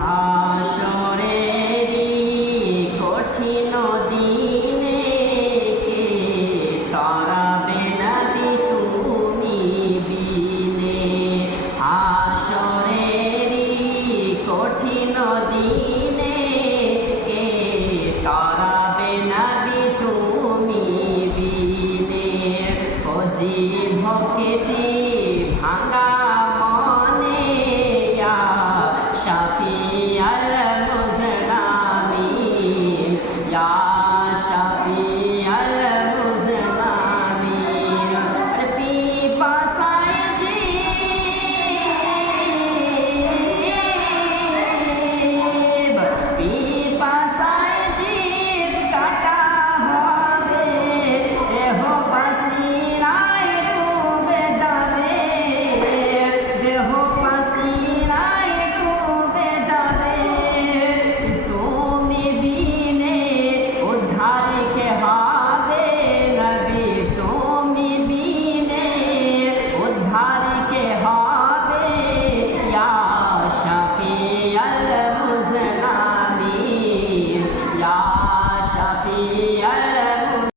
হাসরেরি কঠিন দিনে কে তাড়াবে নবী তুমি বিনে। হাসরেরি কঠিন দিনে কে তাড়াবে নবী তুমি বিনে। ও জিহ্বকেটি ভাঙা মনে শাফি আল